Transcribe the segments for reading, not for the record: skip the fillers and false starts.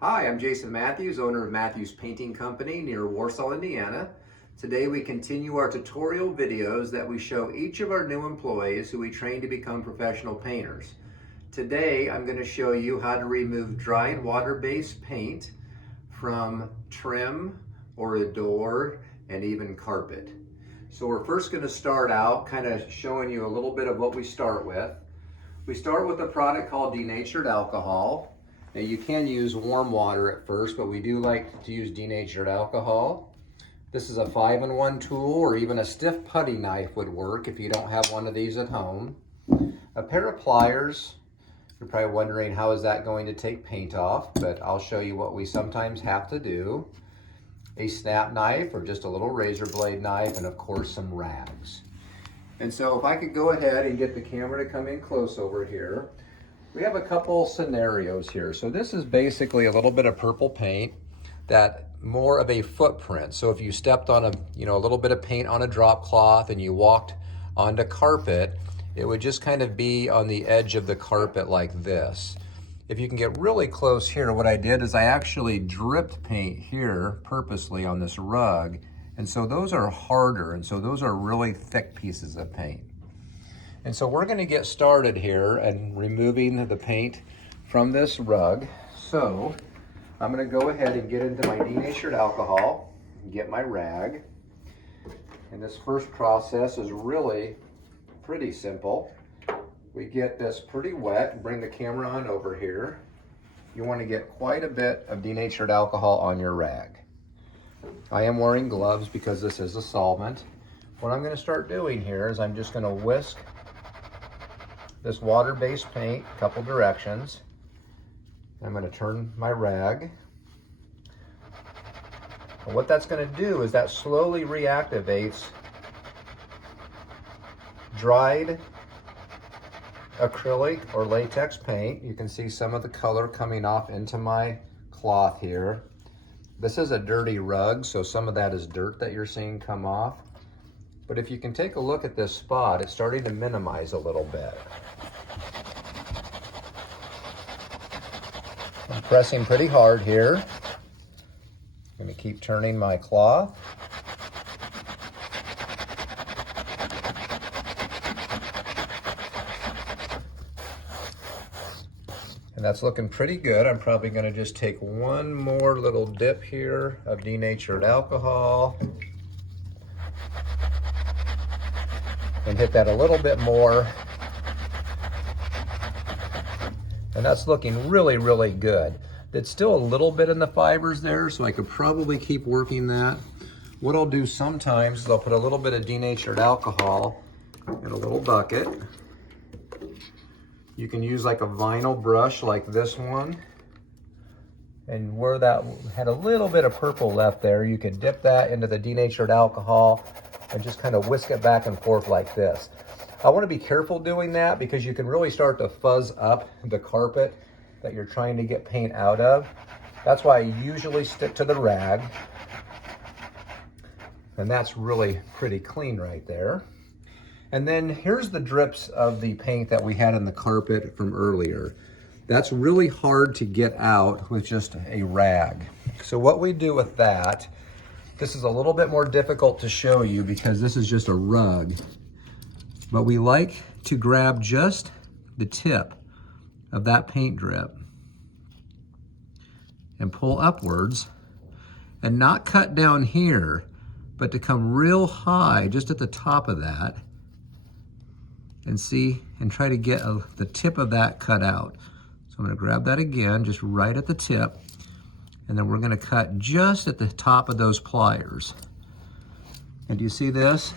Hi, I'm Jason Matthews, owner of Matthews Painting Company near Warsaw, Indiana. Today we continue our tutorial videos that we show each of our new employees who we train to become professional painters. Today I'm going to show you how to remove dried water-based paint from trim or a door and even carpet. So we're first going to start out kind of showing you a little bit of what we start with. We start with a product called Denatured alcohol. Now you can use warm water at first, but we do like to use denatured alcohol. This is a 5-in-1 tool, or even a stiff putty knife would work if you don't have one of these at home. A pair of pliers. You're probably wondering, how is that going to take paint off? But I'll show you what we sometimes have to do. A snap knife, or just a little razor blade knife, and of course some rags. And so if I could go ahead and get the camera to come in close over here. We have a couple scenarios here. So this is basically a little bit of purple paint, that more of a footprint. So if you stepped on a little bit of paint on a drop cloth and you walked onto carpet, it would just kind of be on the edge of the carpet like this. If you can get really close here, what I did is I actually dripped paint here purposely on this rug. And so those are harder, and so those are really thick pieces of paint. And so we're going to get started here and removing the paint from this rug. So I'm going to go ahead and get into my denatured alcohol and get my rag. And this first process is really pretty simple. We get this pretty wet, bring the camera on over here. You want to get quite a bit of denatured alcohol on your rag. I am wearing gloves because this is a solvent. What I'm going to start doing here is I'm just going to whisk this water-based paint a couple directions. I'm going to turn my rag. And what that's going to do is that slowly reactivates dried acrylic or latex paint. You can see some of the color coming off into my cloth here. This is a dirty rug, so some of that is dirt that you're seeing come off. But if you can take a look at this spot, it's starting to minimize a little bit. I'm pressing pretty hard here. I'm going to keep turning my cloth. And that's looking pretty good. I'm probably going to just take one more little dip here of denatured alcohol and hit that a little bit more. And that's looking really, really good. It's still a little bit in the fibers there, so I could probably keep working that. What I'll do sometimes is I'll put a little bit of denatured alcohol in a little bucket. You can use like a vinyl brush like this one. And where that had a little bit of purple left there, you can dip that into the denatured alcohol and just kind of whisk it back and forth like this. I want to be careful doing that because you can really start to fuzz up the carpet that you're trying to get paint out of. That's why I usually stick to the rag. And that's really pretty clean right there. And then here's the drips of the paint that we had in the carpet from earlier. That's really hard to get out with just a rag. So what we do with that, this is a little bit more difficult to show you because this is just a rug. But we like to grab just the tip of that paint drip and pull upwards and not cut down here, but to come real high just at the top of that and see and try to get the tip of that cut out. So I'm going to grab that again, just right at the tip, and then we're going to cut just at the top of those pliers. And do you see this?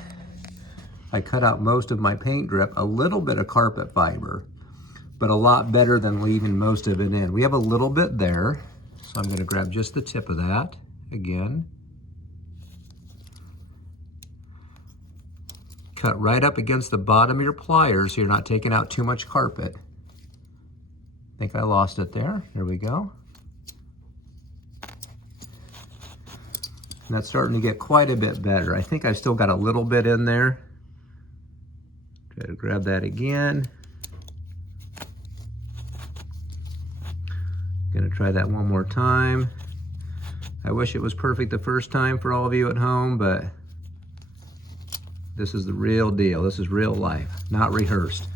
I cut out most of my paint drip, a little bit of carpet fiber, but a lot better than leaving most of it in. We have a little bit there, so I'm going to grab just the tip of that again. Cut right up against the bottom of your pliers so you're not taking out too much carpet. I think I lost it there. There we go. And that's starting to get quite a bit better. I think I've still got a little bit in there. Try to grab that again. Gonna Try that one more time. I wish it was perfect the first time for all of you at home, but this is the real deal. This is real life, not rehearsed.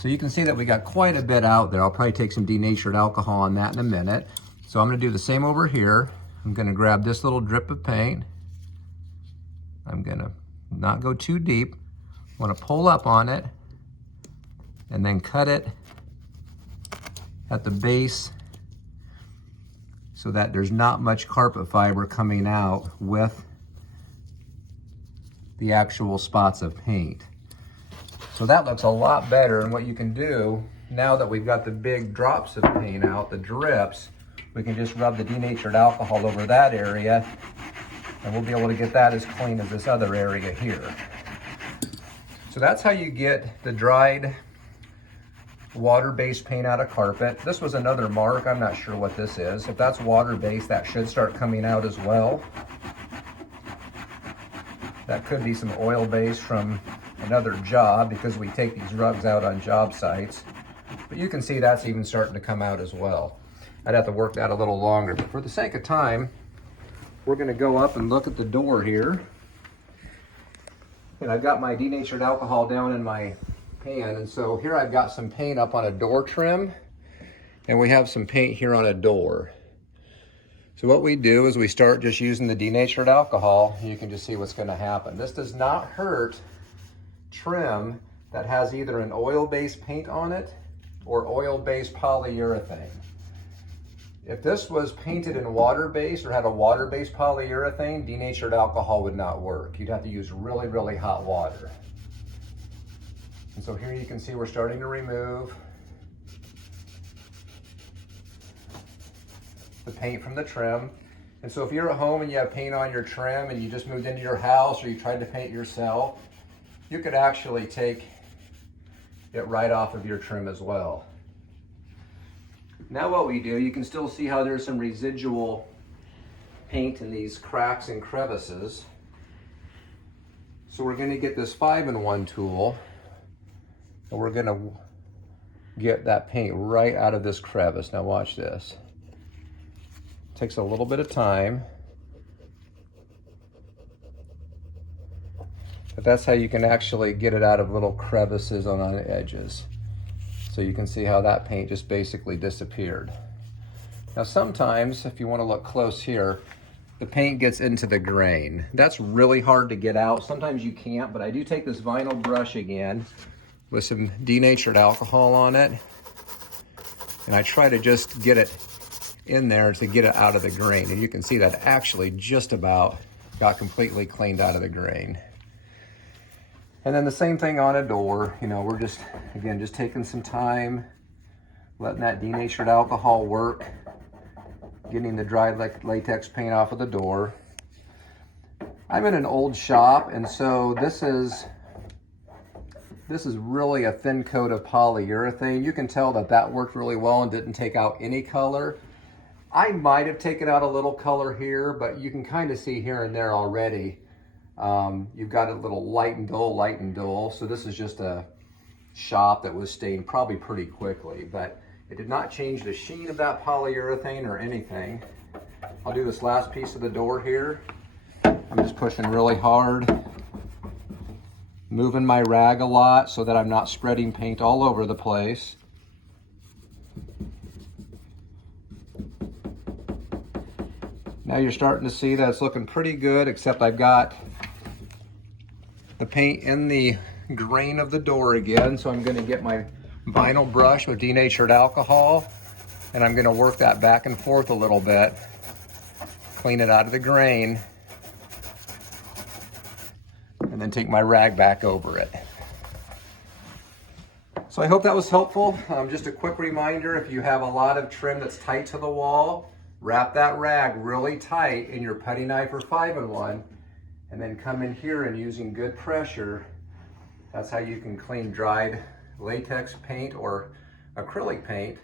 So you can see that we got quite a bit out there. I'll probably take some denatured alcohol on that in a minute. So I'm gonna do the same over here. I'm gonna grab this little drip of paint. I'm gonna not go too deep. I wanna pull up on it and then cut it at the base so that there's not much carpet fiber coming out with the actual spots of paint. So that looks a lot better, and what you can do, now that we've got the big drops of paint out, the drips, we can just rub the denatured alcohol over that area, and we'll be able to get that as clean as this other area here. So that's how you get the dried water-based paint out of carpet. This was another mark. I'm not sure what this is. If that's water-based, that should start coming out as well. That could be some oil-based from another job, because we take these rugs out on job sites. But you can see that's even starting to come out as well. I'd have to work that a little longer, but for the sake of time, we're gonna go up and look at the door here. And I've got my denatured alcohol down in my pan, and so here I've got some paint up on a door trim, and we have some paint here on a door. So what we do is we start just using the denatured alcohol, and you can just see what's gonna happen. This does not hurt trim that has either an oil-based paint on it or oil-based polyurethane. If this was painted in water-based or had a water-based polyurethane, denatured alcohol would not work. You'd have to use really, really hot water. And so here you can see we're starting to remove the paint from the trim. And so if you're at home and you have paint on your trim and you just moved into your house or you tried to paint yourself, you could actually take it right off of your trim as well. Now what we do, you can still see how there's some residual paint in these cracks and crevices. So we're going to get this 5-in-1 tool, and we're going to get that paint right out of this crevice. Now watch this. It takes a little bit of time, but that's how you can actually get it out of little crevices on the edges. So you can see how that paint just basically disappeared. Now sometimes, if you want to look close here, the paint gets into the grain. That's really hard to get out. Sometimes you can't, but I do take this vinyl brush again with some denatured alcohol on it, and I try to just get it in there to get it out of the grain. And you can see that actually just about got completely cleaned out of the grain. And then the same thing on a door. You know, we're just, again, just taking some time, letting that denatured alcohol work, getting the dried latex paint off of the door. I'm in an old shop, and so this is really a thin coat of polyurethane. You can tell that that worked really well and didn't take out any color. I might have taken out a little color here, but you can kind of see here and there already. You've got a little light and dull. So this is just a shop that was stained probably pretty quickly, but it did not change the sheen of that polyurethane or anything. I'll do this last piece of the door here. I'm just pushing really hard, moving my rag a lot so that I'm not spreading paint all over the place. Now you're starting to see that it's looking pretty good, except I've got the paint in the grain of the door again. So I'm gonna get my vinyl brush with denatured alcohol, and I'm gonna work that back and forth a little bit, clean it out of the grain, and then take my rag back over it. So I hope that was helpful. Just a quick reminder, if you have a lot of trim that's tight to the wall, wrap that rag really tight in your putty knife or 5-in-1, and then come in here and using good pressure, that's how you can clean dried latex paint or acrylic paint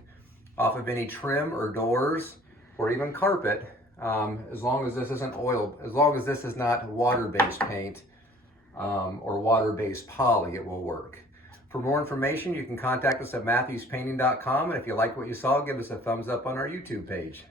off of any trim or doors or even carpet, as long as this isn't oil, as long as this is not water-based paint or water-based poly, it will work. For more information, you can contact us at matthewspainting.com, and if you like what you saw, give us a thumbs up on our YouTube page.